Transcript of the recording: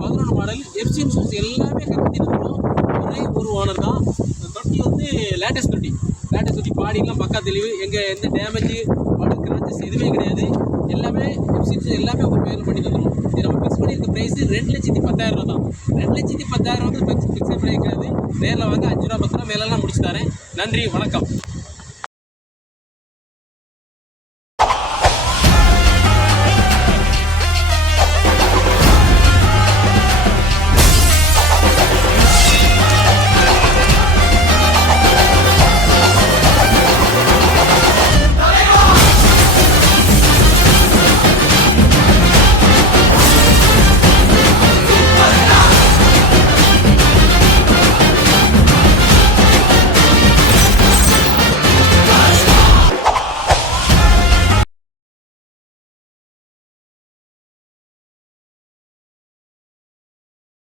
பதினொன்று model FC insurance எல்லாமே கரெக்டாக இருக்கும் ஒரே ஒரு ஓனர் தான். தொட்டி வந்து லேட்டஸ்ட் தொட்டி. லேட்டஸ்ட் தொட்டி பாடிலாம் பக்கா தெளிவு. எங்கே எந்த டேமேஜ் பாடி கிராச்சஸ் எதுவுமே கிடையாது. எல்லாமே எஃப்சி இன்சூரன்ஸ் எல்லாமே உங்கள் பேரில் பண்ணி தந்துடும் இது நம்ம ஃபிக்ஸ் பண்ணியிருக்க ப்ரைஸ் ரெண்டு லட்சத்தி பத்தாயிரம் ரூபா தான். ரெண்டு லட்சத்தி பத்தாயிரம் வந்து ஃபிக்ஸ் ஃபிக்ஸட் பண்ணியிருக்காது கிடையாது நேரில் வாங்க அஞ்சு ரூபா பத்து ரூபா மேலெல்லாம் முடிச்சு தரேன். நன்றி வணக்கம்.